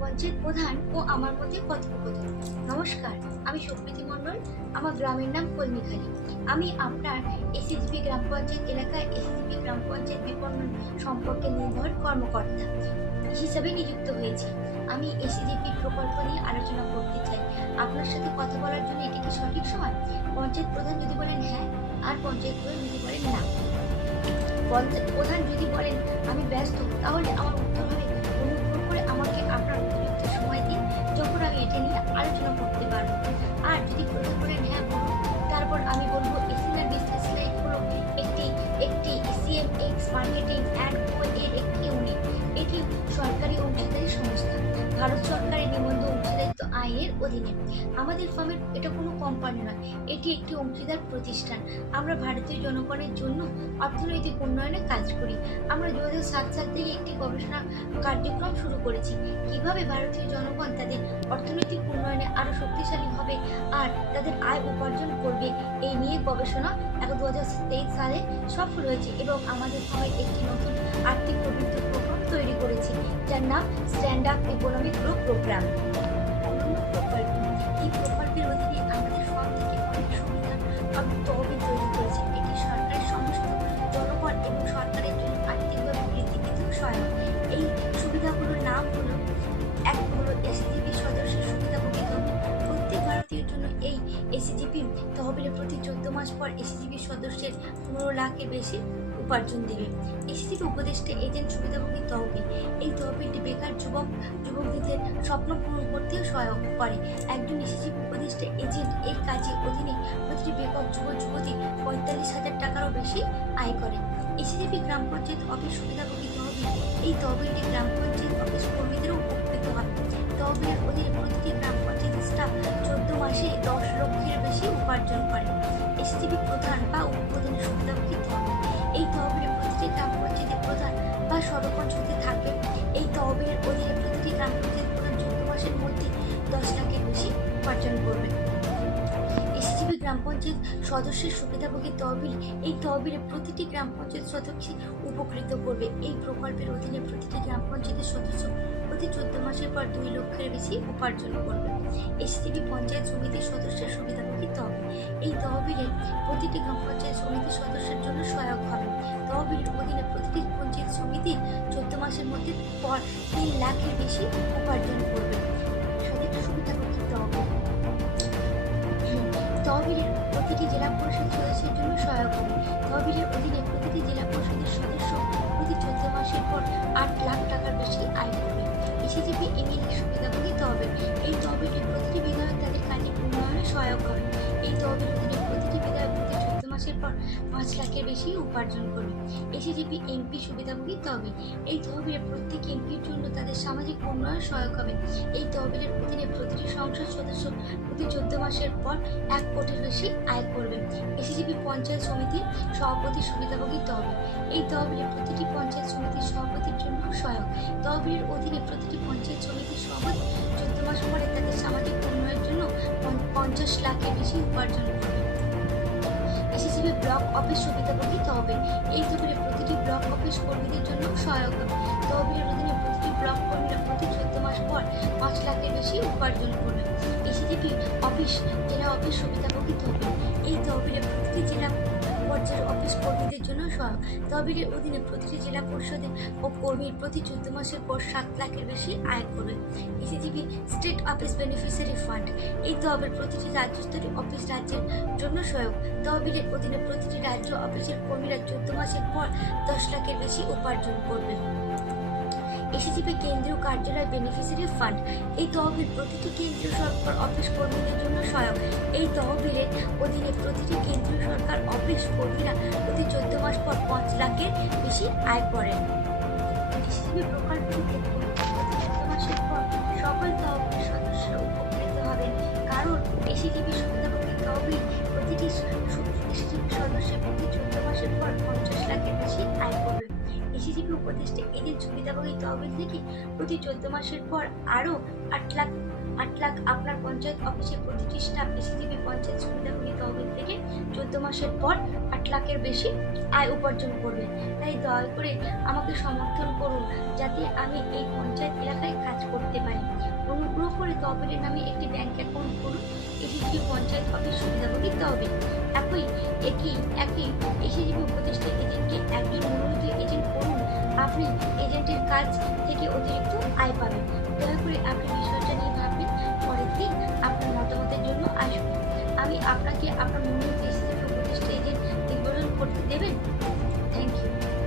পঞ্চায়েত প্রধান ও আমার মধ্যে কথোপকথন। নমস্কার, আমি সুপ্রীতি মণ্ডল। আমার গ্রামের নাম কলমিখালি। আমি আপনার এসএসবি গ্রাম পঞ্চায়েত এলাকায় এসএসবি গ্রাম পঞ্চায়েত বিপণন সম্পর্কে নির্ভর কর্মকর্তা হিসাবে নিযুক্ত হয়েছি। আমি এসএসবি প্রকল্প নিয়ে আলোচনা করতে চাই। আপনার সাথে কথা বলার জন্য এটি কি সঠিক সময়? পঞ্চায়েত প্রধান যদি বলেন হ্যাঁ, আর পঞ্চায়েত প্রধান যদি বলেন না। পঞ্চায়েত প্রধান যদি বলেন আমি ব্যস্ত, তাহলে আমার উত্তর হবে অনুগ্রহ করে আমাকে আপনার উপযুক্ত সময় দিন, যখন আমি এটা নিয়ে আলোচনা করতে পারবো। আর যদি প্রধান বলেন হ্যাঁ বলুন, তারপর আমি বলবো এসএমএর বিজনেস লাইফ হলো একটি সিএমএক্স মার্কেটিং অ্যান্ড এর একটি ইউনিট। এটি সরকারি অংশীদারি সংস্থা, ভারত সরকারের নিবন্ধ অংশীদারিত্ব আইনের অধীনে। আমাদের ফার্মের এটা কোনো কোম্পানি নয়, এটি একটি অংশীদার প্রতিষ্ঠান। আমরা ভারতীয় জনগণের জন্য অর্থনৈতিক উন্নয়নে কাজ করি। আমরা 2007 সাল থেকে একটি গবেষণা কার্যক্রম শুরু করেছি, কিভাবে ভারতীয় জনগণ তাদের অর্থনৈতিক উন্নয়নে আরো শক্তিশালী হবে আর তাদের আয় উপার্জন করবে। এই নিয়ে গবেষণা 2023 সালে সফল হয়েছে এবং আমাদের ফার্মের একটি নতুন আর্থিক প্রবৃদ্ধি প্রোগ্রাম তৈরি করেছি, যার নাম stand up economic growth programme. এই প্রকল্পের অধীনে আমাদের ফার্ম থেকে অনেক সুবিধা তহবিল তৈরি করেছে। এটি সরকারের সমস্ত জনগণ এবং সরকারের জন্য আর্থিকভাবে বৃদ্ধিতে সহায়ক। এই সুবিধাগুলোর নাম হলো, এক হলো এসএসজিপি সদস্যের সুবিধাভোগী তহবিল। প্রত্যেক ভারতীয়ের জন্য এই এসএসজিপি তহবিলে প্রতি 14 মাস পর এসএসজিপি সদস্যের 15 লাখের বেশি উপার্জন দেবে। এসএসজিপি উপদেষ্টা এজেন্ট সুবিধাভোগী তহবিল। এই তহবিলটি বেকার যুবকদের স্বপ্ন পূরণ করতেও সহায়ক করে। একজন এসএসজিপি উপদেষ্টা এজেন্ট এই কাজের অধীনে প্রতিটি বেকার যুবতী 45,000 টাকারও বেশি আয় করে। এসএসজিপি গ্রাম পঞ্চায়েত অফিস সুবিধাভোগী তহবিল। এই তহবিলটি গ্রাম পঞ্চায়েত অফিস কর্মীদেরও উপকৃত হয়। তহবিলের অধীনে প্রতিটি গ্রাম পঞ্চায়েত স্টাফ 14 মাসে 10 লক্ষের বেশি উপার্জন করে। এসএসজিপি প্রধান বা উপপ্রধানের সুবিধাভোগী তহবিল। এই তহবিলে প্রতিটি গ্রাম পঞ্চায়েতের প্রধান বা সরপঞ্চ হতে থাকবে। এই তহবিলের অধীনে প্রতিটি গ্রাম পঞ্চায়েত প্রধান 14 মাসের মধ্যে 10 লাখের বেশি উপার্জন করবে। এসএসজিপি গ্রাম পঞ্চায়েত সদস্যের সুবিধাভোগী তহবিল। এই তহবিলে প্রতিটি গ্রাম পঞ্চায়েত সদস্য উপকৃত করবে। এই প্রকল্পের অধীনে প্রতিটি গ্রাম পঞ্চায়েতের সদস্য প্রতি 14 মাসের পর 2 লক্ষের বেশি উপার্জন করবে। এসএসজিপি পঞ্চায়েত সমিতির সদস্যের সুবিধাভোগী তহবিল। এই তহবিলে প্রতিটি গ্রাম পঞ্চায়েত সমিতির সদস্যের জন্য সহায়ক হবে। তহবিলের অধীনে প্রতিটি পঞ্চায়েত সমিতি 14 মাসের মধ্যে পর 3 লাখের বেশি উপার্জন করবে। সুবিধাভোগী তহবিল। তহবিলের প্রতিটি জেলা পরিষদ সদস্যের জন্য সহায়ক হবে। তহবিলের অধীনে প্রতিটি জেলা পরিষদের সদস্য প্রতি 14 মাসের পর 8 লাখ টাকার বেশি আয় করবে। এসএসজিপি এমএলএ সুবিধাভোগী তহবিল। এই তহবিলটি প্রতিটি বিধায়ক তাদের কাজের উন্নয়নে সহায়ক হবে। এই তহবিলের অধীনে প্রতিটি বিধায়ক প্রতি 14 মাসের পর 5 লাখের বেশি উপার্জন করবে। এসএসজিপি এমপি সুবিধাভোগী তহবিল। এই তহবিলে প্রত্যেক এমপির জন্য তাদের সামাজিক উন্নয়ন সহায়ক হবে। এই তহবিলের অধীনে প্রতিটি সংসদ সদস্য প্রতি 14 মাসের পর 1 কোটির বেশি আয় করবে। এসএসজিপি পঞ্চায়েত সমিতির সভাপতি সুবিধাভোগী তহবিল। এই তহবিলে প্রতিটি পঞ্চায়েত সমিতির সভাপতির জন্য সহায়ক। তহবিলের অধীনে প্রতিটি পঞ্চায়েত সমিতির সভাপতি 14 মাস পরে তাদের সামাজিক উন্নয়নের জন্য 50 লাখের বেশি উপার্জন করবে। এসএসজিপি ব্লক অফিস সুবিধাভোগী তহবিল। এই তহবিলে প্রতিটি ব্লক অফিস কর্মীদের জন্য সহায়ক হবে। তহবিলের অধীনে প্রতিটি ব্লক কর্মীরা প্রতি 14 মাস পর 5 লাখের বেশি উপার্জন করবে। এসএসজিপি জেলা অফিস সুবিধাভোগী তহবিল। এই তহবিলে প্রতিটি জেলা পর্যায়ের অফিস কর্মীদের জন্য সহায়ক। তহবিলের অধীনে প্রতিটি জেলা পরিষদের ও কর্মীর প্রতি 14 মাসের পর 7 লাখের বেশি আয় করবে। এসএসজিপি স্টেট অফিস বেনিফিশিয়ারি ফান্ড। এই তহবিল প্রতিটি রাজ্যস্তরীয় অফিস রাজ্যের জন্য সহায়ক। তহবিলের অধীনে প্রতিটি রাজ্য অফিসের কর্মীরা 14 মাসের পর 10 লাখের বেশি উপার্জন করবে। এসএসজিপি কেন্দ্রীয় কার্যালয় বেনিফিশিয়ারি ফান্ড। এই তহবিল প্রতিটি কেন্দ্রীয় সরকার অফিস কর্মীদের জন্য সহায়ক। এই তহবিলের অধীনে প্রতিটি কেন্দ্রীয় সরকার অফিস কর্মীরা প্রতি 14 মাস পর 5 লাখের বেশি আয় করেন। এসএসজিপি প্রকল্পটিতে প্রতি 14 মাসের পর সকল তহবিল সদস্যরা উপকৃত হবেন, কারণ এসএসজিপি সুবিধাভোগী তহবিল প্রতিটি এসএসজিপি সদস্যের প্রতি 14 মাসের পর 50 লাখের বেশি আয় করবে। এসএসজিপি উপদেষ্টা এজেন্ট সুবিধাভোগী তহবিল থেকে প্রতি 14 মাসের পর আরও 8 লাখ আপনার পঞ্চায়েত অফিসের প্রতিটি স্টাফ এসএসজিপি পঞ্চায়েত সুবিধাভোগী তহবিল থেকে 14 মাসের পর 8 লাখের বেশি আয় উপার্জন করবে। তাই দয়া করে আমাকে সমর্থন করুন, যাতে আমি এই পঞ্চায়েত এলাকায় কাজ করতে পারি। করে তহবিলের নামে একটি ব্যাংক অ্যাকাউন্ট করুন। এসিজিবি পঞ্চায়েত অফিস সুবিধাভোগী তহবিল। একই এসিজিবি উপদেষ্টা এজেন্টকে একজন মনোনীত এজেন্ট করুন। আপনি এজেন্টের কাজ থেকে অতিরিক্ত আয় পাবেন। দয়া করে আপনি বিষয়টা নিয়ে ভাববেন। পরের দিন আপনার মতামতের জন্য আসবেন। আমি আপনাকে আপনার মনোনীত এসিজিবি উপদেষ্টা এজেন্ট নির্বাচন করতে দেবেন।